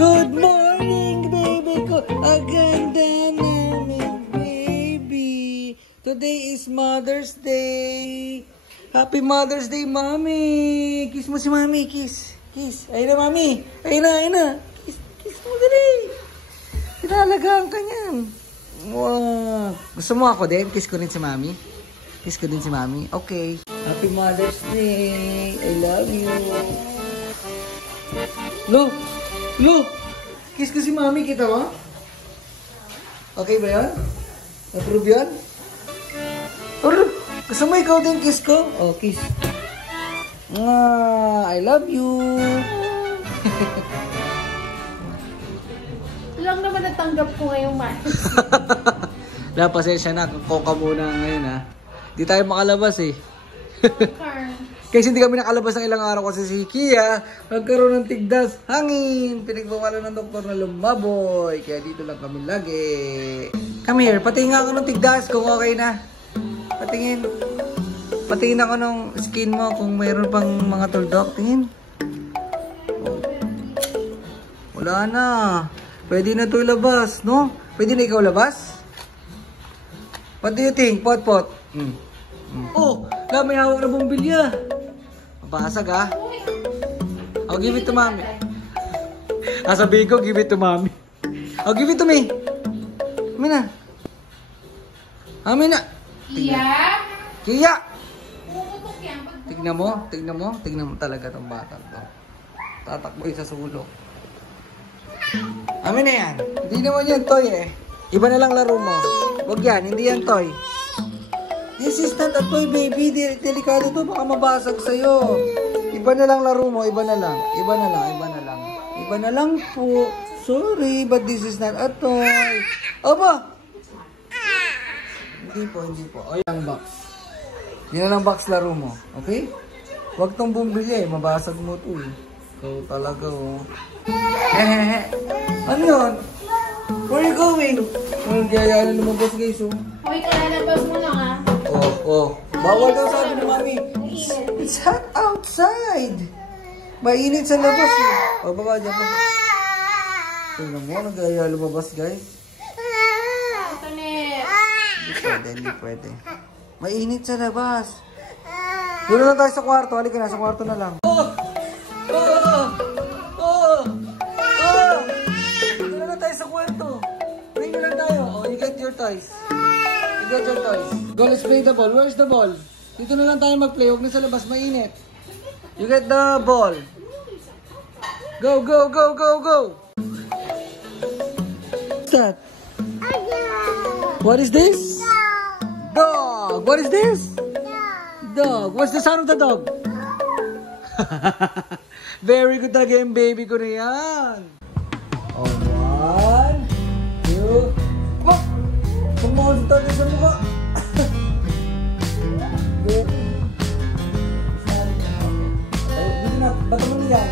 Good morning, baby ko. Ang ganda namin, baby. Today is Mother's Day. Happy Mother's Day, Mommy. Kiss mo si Mommy, kiss. Kiss. Ayun na, Mommy. Ayun na, ayun na. Kiss, kiss mo dali. Pinalagaan ka niyan. Wow. Gusto mo ako din? Kiss ko din si Mommy. Kiss ko din si Mommy. Okay. Happy Mother's Day. I love you. Look. Look. Kiss ko si Mommy. Kita mo? Okay ba yan? Approve yan? Or, gusto mo ikaw din kiss ko? Oh, kiss. I love you. Lang naman natanggap ko ngayong Mars. Pasensya na. Koka muna ngayon ha. Di tayo makalabas eh. Kasi hindi kami nakalabas ng ilang araw kasi si Kia nagkaroon ng tigdas hangin. Pinagbawalan ng doktor na lumaboy. Kaya dito lang kami lagi. Come here. Patingin ako ng tigdas kung okay na. Patingin. Patingin ako ng skin mo kung mayroon pang mga tuldok. Tingin. Wala na. Pwede na ito ilabas, no? Pwede na ikaw labas? What do you think? Pot-pot. Oh, may hawak na bumbilya. Mabasag ha? I'll give it to Mommy. Sabihin ko, give it to Mommy. I'll give it to me. Amin na. Amin na. Kia? Kia! Pumutok yan. Tignan mo, tignan mo. Tignan mo talaga itong bata to. Tatakboy sa sulok. Amin na yan. Hindi naman yan toy eh. Iba na lang laro mo. Huwag yan, hindi yan toy. This is not a toy, baby. Delikado to, baka mabasag sa'yo. Iba na lang laro mo, iba na lang. Iba na lang, iba na lang. Iba na lang po. Sorry, but this is not a toy. Aba! Hindi po, hindi po. O, yung box. Yan lang box laro mo, okay? Huwag tong bumili eh, mabasag mo to eh. Ikaw talaga oh. Hehehe. Ano yun? Where are you going? Nagyaya na lumabas guys oh. Hoy, kalalabas mo lang ha. Oh. Bawal daw sabi ni Mami. It's hot outside. Mainit sa labas eh. O, baba dyan pa. Tingnan mo, nagyaya lumabas guys. Ito ni. Hindi pwede, hindi pwede. Mainit sa labas. Doon na tayo sa kwarto. Halika na, sa kwarto na lang. Doon na tayo sa kwarto. Bring na lang tayo. Oh, you get your toys. You get your toys. Go, let's play the ball. Where's the ball? Dito na lang tayo mag-play. Huwag na sa labas, mainit. You get the ball. Go, go, go, go, go. What's that? What is this? Dog. What is this? Dog. What's the sound of the dog? Very good talaga yung baby ko na yan. Oh, 1, 2, oh! Pumunta na sa mukha. Dito na, bato mo na yan.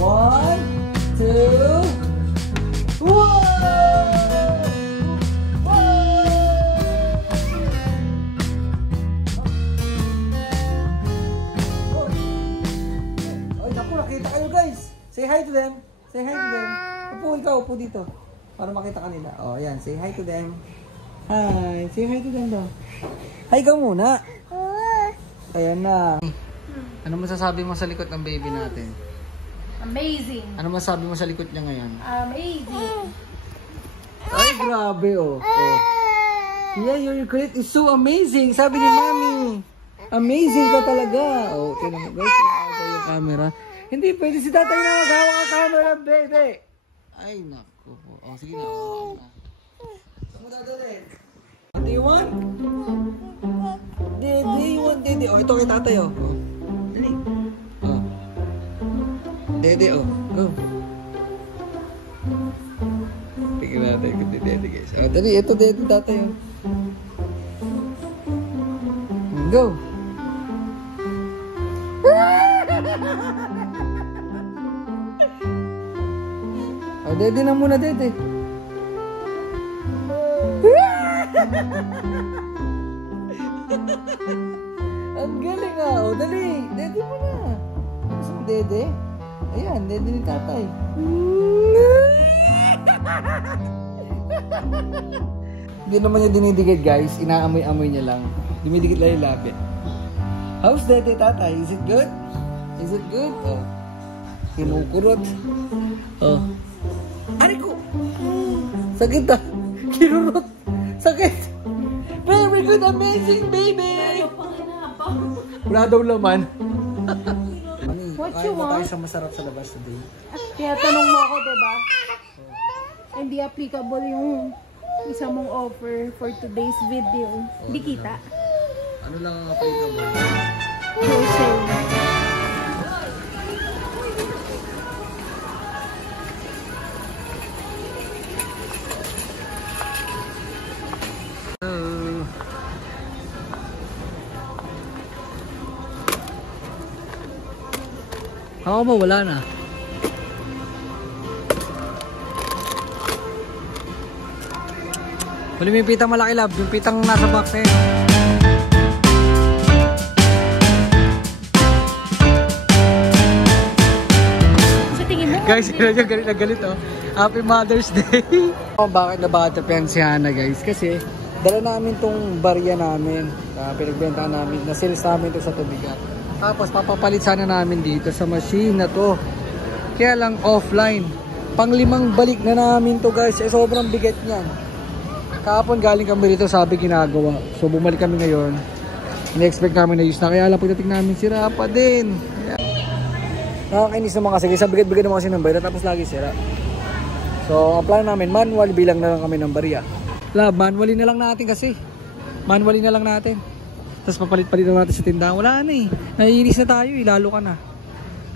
1, 2, 1! Nakita kayo guys. Say hi to them. Say hi to them. Upo ikaw, upo dito. Para makita kanila. Oh, ayan. Say hi to them. Hi. Say hi to them daw. Hi ka muna. Ayan na. Ano masasabi mo sa likod ng baby natin? Amazing. Ano masasabi mo sa likod niya ngayon? Amazing. Ay, grabe oh. Oh. Yeah, your crate is so amazing. Sabi ni Mami. Amazing ka talaga. Oh, okay naman. Guys, ito yung camera. Hindi pwede si tatay na maghawak ang camera, baby. Ay, naku po. Oh, sige na. Saan mo dadalhin? What do you want? Dede, you want dede. Oh, ito kay tatay, oh. Dali. Oh. Dede, oh. Go. Tingnan natin kung dede, guys. Oh, dali. Ito dede, tatay, oh. Go. Oh, dede na muna, dede. Ang galing ah. O, dali. Dede mo na. Gusto mo dede? Ayan, dede ni tatay. Hindi naman niya dinidikit guys. Inaamoy-amoy niya lang. Dumidikit lang yung labi. How's dede tatay? Is it good? Is it good? Oh. Kinukurot. Oh. Ari ko! Sakit ah. Kinurot. Sakit. Very good, amazing baby! Wala daw laman. What Kain you ba tayo want? sa masarap sa labas today? Kaya tanong mo ako, diba? Hindi applicable yung isa mong offer for today's video. Hindi kita. Ano lang ang applicable? Wholesale. Ako ba? Wala na. Huli mo yung pitang malaki lab. Yung pitang nasa box na yun. Sa tingin mo? Guys, galit na galit oh. Happy Mother's Day! Bakit nabatepen si Hana guys? Kasi dala namin tong barya namin. Pinagbentahan namin. Na-sales namin to sa tubigan. Tapos papapalit sana namin dito sa machine na to. Kaya lang offline. Pang-5 balik na namin to guys. Sobrang bigat niyan. Kahapon galing kami dito, sabi ginagawa. So bumalik kami ngayon. Ini-expect namin na use na. Kaya lang pagdating namin sira pa din. Nakakainis naman kasi. Sa bigat-bigat naman kasi ng barya. Tapos lagi sira. So ang plan namin, manual bilang na lang kami ng barya. Manually na lang natin kasi. Manually na lang natin. Tapos papalit-palit natin sa tindahan. Wala na eh. Naiinis na tayo eh. Lalo ka na.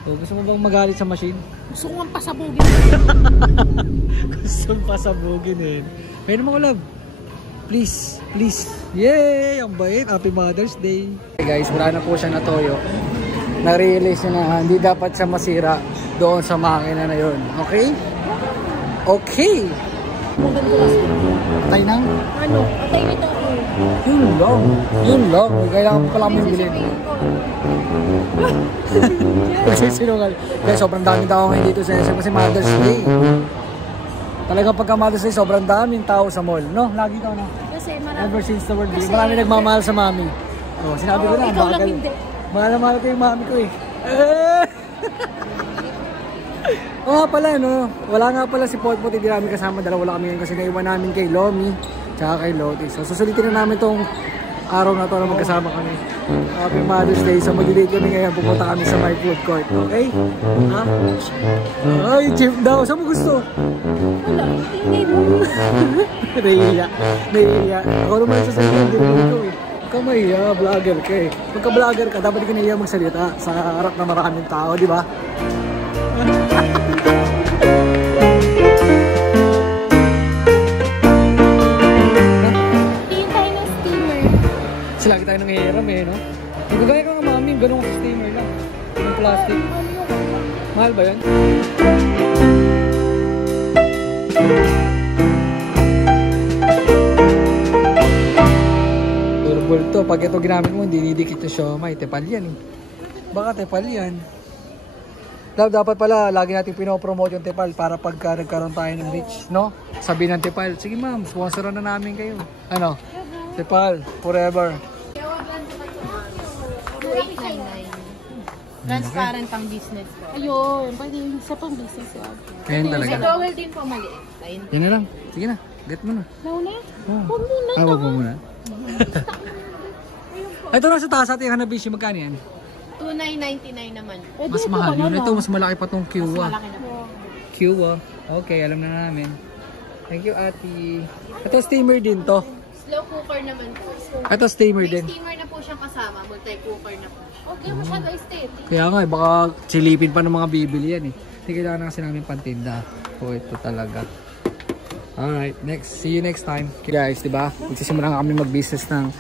So, gusto mo bang magalit sa machine? Gusto ko ang pasabugin. Gusto mong pasabugin eh. Pwede mo ko love. Please. Please. Yay! Ang bait. Happy Mother's Day. Okay guys, wala na po siya na toyo. Na-realize niya na hindi dapat siya masira doon sa makina na yun. Okay? Okay! Patay nang? Ano? Patay nito. Yun lang. Yun lang. Kailangan mo pala kami bilhin. Nagsisinungal. Kaya sobrang daming tao ngayon dito sa SM kasi Mother's Day. Talagang pagka Mother's Day, sobrang daming tao sa mall. No? Lagi daw na. Kasi marami. Ever since the world. Marami nagmamahal sa mami. Oh, sinabi ko na. Ikaw lang hindi. Mahal na mahal ko yung mami ko eh. Oo nga pala, no? Wala nga pala si Potpot, hindi namin kasama. Dalawa kami ngayon kasi naiwan namin kay Lomi tsaka kay Lotis. So susulitin na namin tong araw na to na magkasama kami. Happy Mother's Day. So mag-date kami ngayon. Pupunta kami sa my food court. Okay? Ha? Ay, chip daw. Saan mo gusto? Wala. Hindi mo. Nahihiya. Nahihiya. Ako naman sa salita. Hindi naman ikaw eh. Ikaw mahiya. Vlogger ka eh. Pagka vlogger ka, dapat ka nahiya magsalita sa harap na maraming tao, di ba? Lagi tayo nanghihiram eh, no? Magagaya ka nga mami, ganun sa steamer lang. Yung plastic. Mahal ba yan? Durable to. Pag ito ginamit mo, hindi didikit yung siomay. Tepal yan eh. Baka tepal yan. Dapat pala, lagi natin pinopromote yung Tepal para pagka nagkaroon tayo ng reach, no? Sabihin ng Tepal, sige ma'am, sponsoran na namin kayo. Ano? Tepal, forever. 2899. Transparent ang business ko. Ayun, pwede isa pang business ko. Ayun talaga. Ito well din po maliit. Ayun. Yan na lang. Sige na. Get mo na. Nauna? Oh. Huwag muna. Huwag mo muna. Ito na sa taas ating Hanabishi. Magkano yan? 2999 naman. Mas mahal yun. Ito mas malaki pa tong Q1. Malaki na po. Q1. Okay, alam na namin. Thank you, ate. Ito steamer din to. Slow cooker naman po. Ito steamer May din. steamer na po siyang kasama. Multi-cooker na po. Huwag yung masyado aesthetic. Kaya nga, baka silipin pa ng mga bibili yan eh. Hindi kailangan na kasi namin pantinda. So, ito talaga. Alright, next. See you next time. Okay, guys, diba? Magsisimula nga kami mag-business ng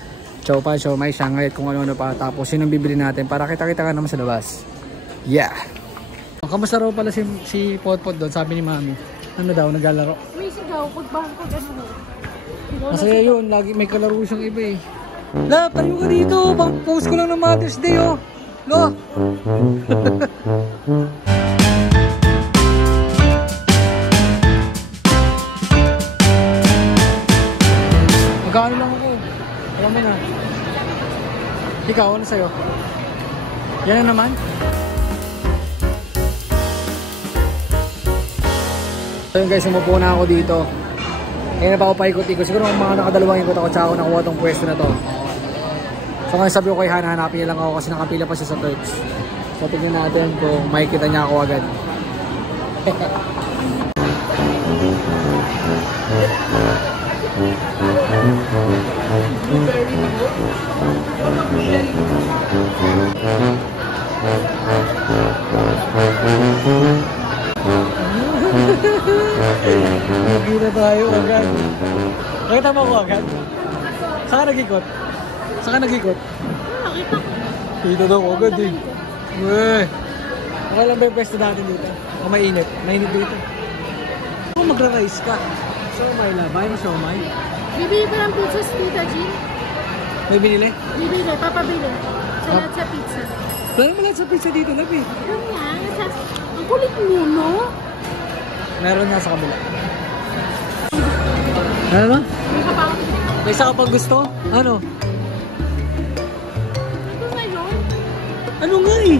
Chowpan, Siomai, Shanghai, at kung ano-ano pa. Tapos yun ang bibili natin para kita-kita ka naman sa labas. Yeah! Kamusta raw pala si Potpot doon, sabi ni Mami. Ano daw, naglalaro? May sigaw. Pagbahan ko gano'n. Masaya yun, lagi may kalaro siyang iba eh. Lap, tayo ka dito. Pang-post ko lang ng Mother's Day oh. Lo. Ikaw, ano sa'yo? Yan na naman. So yun guys, umupo na ako dito. Kaya na pa ako paikot-ikot. Siguro mga nakadalawang ikot ako tsaka ako nakuha tong pwesto na to. So ngayon sabi ko kay Hana, hanapin niya lang ako kasi nakapila pa siya sa Turks. So tignan natin kung makikita niya ako agad. Hindi na tayo agad. Nakita mo ko agad? Saan ka nag-ikot? Saan ka nag-ikot? Nakita ko. Dito daw ko agad eh. Uy! Okay lang ba yung pwesto natin dito? O mainit? Mainit dito. Kung magra-rice ka, siomay lang. Bahay mo siomay. Bibili ko ng pizza sa Tita Jean. May binili? Bibili, papabili. Sa lahat sa pizza. Wala naman lahat sa pizza dito, Labi. Ano yan? Ang kulit mo, no? Meron nga sa kabila. Ano ba? May kapakot. May isa ka pang gusto? Ano? Ito ngayon? Ano nga eh?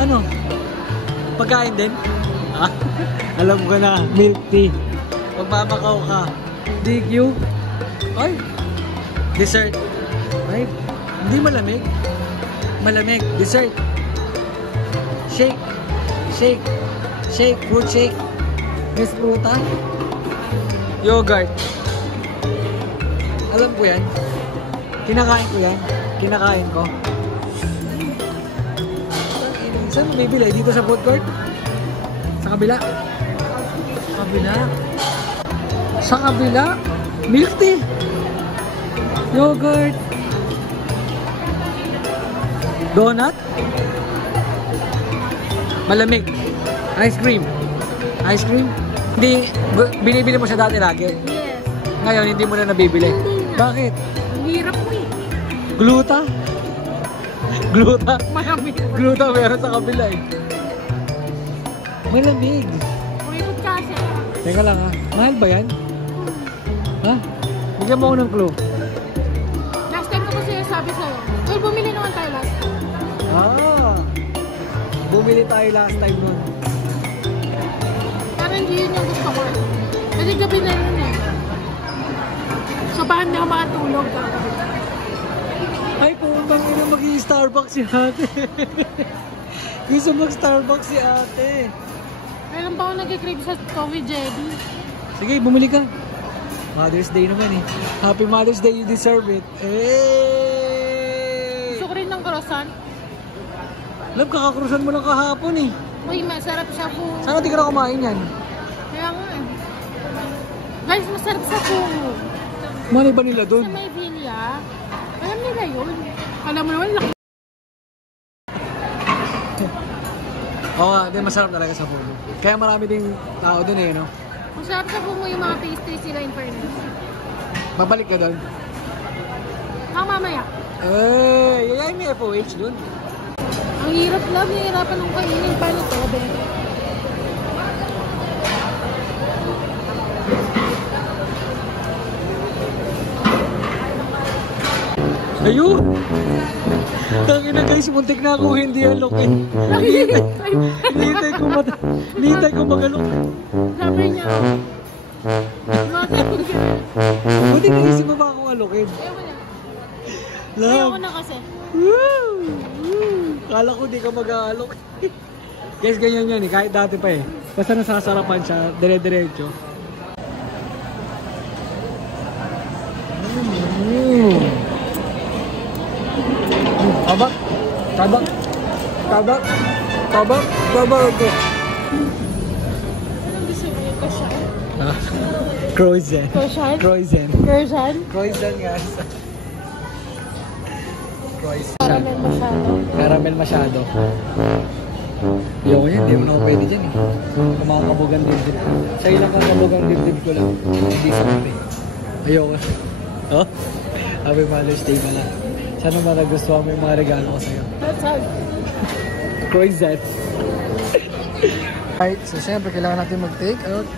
Ano? Pagkain din? Ah, alam ko na, milk tea. Magmamakaw ka. DQ. Ay, dessert. Ay, hindi malamig. Malamig, dessert. Shake. Shake. Shake, fruit shake. Miss Fruta. Yogurt. Alam ko yan. Kinakain ko yan. Kinakain ko. Saan mo bibili? Dito sa food court? Sa kabila? Sa kabila? Sa kabila? Milk tea? Yogurt? Donut? Malamig? Ice cream? Ice cream? Hindi, binibili mo siya dati lagi? Yes. Ngayon, hindi mo na nabibili? Hindi na. Bakit? Ang hirap mo eh. Gluta? Gluta? Malamig. Gluta meron sa kabila eh. Malamig. Kumipot kasi. Teka lang ha. Mahal ba yan? Ha? Bigyan mo ako ng clue. Last time ko kasi sabi sa'yo. Uy, bumili naman tayo last time. Ah! Bumili tayo last time nun. Parang hindi yun yung gusto ko. Kasi gabi na yun eh. So baka hindi ako makatulog. Ay, puntang ina mag-i-Starbucks si ate. Gusto mag-Starbucks si ate. Meron pa ako nag-crave sa coffee jelly. Sige, bumili ka. Mother's Day naman eh. Happy Mother's Day, you deserve it. Hey! Gusto ko rin ng croissant. Love, kakakrusan mo lang kahapon eh. Uy, masarap siya po. Sana di ka na kumain yan? Kaya nga eh. Guys, masarap sa puno. Mali ba nila dun? Sa may villa. Alam nila yun. Alam mo naman, laki. Oo nga, masarap talaga sa puno. Kaya marami ding tao dun eh, no? Masarap sa puno yung mga pastry sila in fairness. Babalik ka dun? Mamaya. Eh, yayain mo yung FOH dun. Ang hirap lang, nahihirapan ng kainin. Paano to, be? Ayun! Tangina guys, muntik na ako hindi alokin. Hinihintay ko mag-alok. Sabi niya, matapon ka. Buti naisip mo ba akong alokin? Ewan na. Love! Ayaw ko na kasi. Woo! Kala ko di ka mag-aalok. Guys, ganyan yan eh. Kahit dati pa eh. Basta nasasarapan siya, dire-diretso. Tabak! Tabak! Tabak! Tabak! Tabak! Anong gusto mo yung kasyan? Croissant. Croissant? Croissant. Croissant? Croissant guys. Croissant. Caramel masyado. Caramel masyado. Ayoko yan, hindi mo na ako pwede dyan eh. Kumakabugang dibdib. Sa ilang kakabugang dibdib ko lang. Hindi sa kape. Ayoko. Oh? Happy Mother's Day pala. Sana maragustuhan mo yung mga regalo ko sa'yo. That's all. Croissant. Alright, so siyempre kailangan natin mag-take out.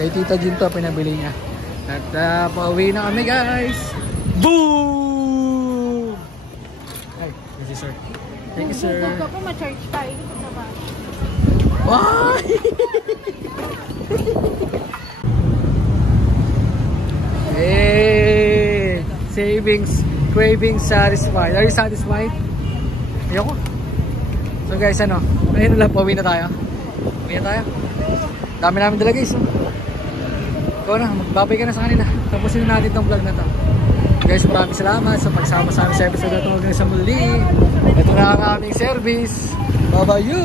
Kay Tita Jean to, pinabili niya. At pauwi na kami guys. Boom! you, sir. Thank you, sir. Kung po, ma-charge tayo sa bahay. Why? Hey! Savings, cravings satisfied. Are you satisfied? Ayoko. So guys, ano? Ayun lang, pauwi na tayo. Pauwi na tayo. Dami namin dala guys. Ikaw na, magbabay ka na sa kanila. Tapusin na natin itong vlog na to. Guys, maraming salamat sa pagsama sa aming sa episode na ito hanggang sa muli. Ito na ang aming service. Bye-bye you!